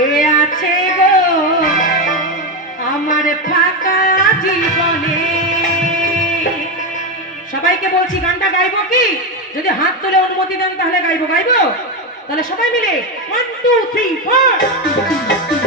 কে আছে গো আমার ফাঁকা জীবনে। সবাইকে বলছি গানটা গাইবো কি? যদি হাত তুলে অনুমতি দেন তাহলে গাইবো। তাহলে সবাই মিলে 1 2 3 4।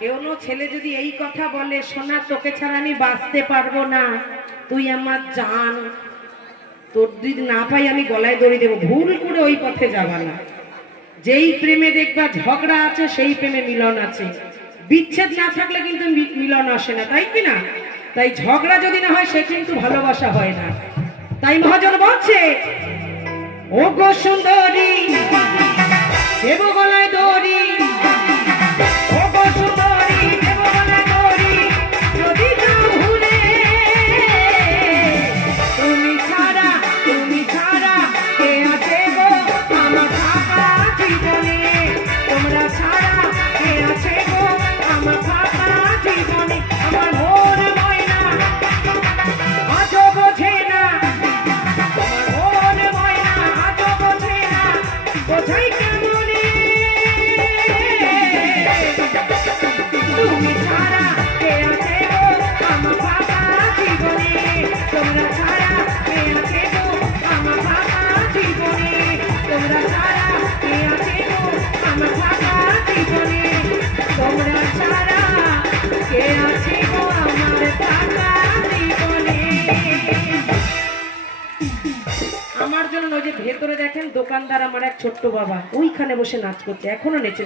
কেউনো ছেলে যদি এই কথা বলে, সোনা তোকে ছাড়া আমি বাঁচতে পারবো না, তুই আমার জান, তোর যদি না পাই আমি গলায় দড়ি দেবো, ভুল করে ওই পথে যাবা না। যেই প্রেমে দেখবা ঝগড়া আছে সেই প্রেমে মিলন আছে, বিচ্ছেদ না থাকলে কিন্তু মিলন আসে না, তাই কি না? তাই ঝগড়া যদি না হয় সে কিন্তু ভালোবাসা হয় না। তাই মহাজন বলছে, ও গো সুন্দরী দেব গলায় দড়ি, ও গো সুন্দরী দেব গলায় দড়ি, যদি যাও ভুলে, তুমি ছাড়া কে আছে গো আমার ফাঁকা জীবনে, তোমরা ছাড়া কে আছে গো আমার ফাঁকা জীবনে। আমার মন ময়না আজও বোঝে না, আমার মন ময়না আজও বোঝে না, বোঝাই কেমনে, তুমি ছাড়া কে আছে গো আমার ফাঁকা জীবনে, তোমরা ছাড়া কে আছে গো আমার ফাঁকা জীবনে, তোমরা ছাড়া কে আছে গো আমার ফাঁকা জীবনে, তোমরা ছাড়া কে আছে গো আমার ফাঁকা জীবনে। আমার জন্য ওই যে ভেতরে দেখেন দোকানদার আমার এক ছোট্ট বাবা ওইখানে বসে নাচ করছে, এখনো নেচে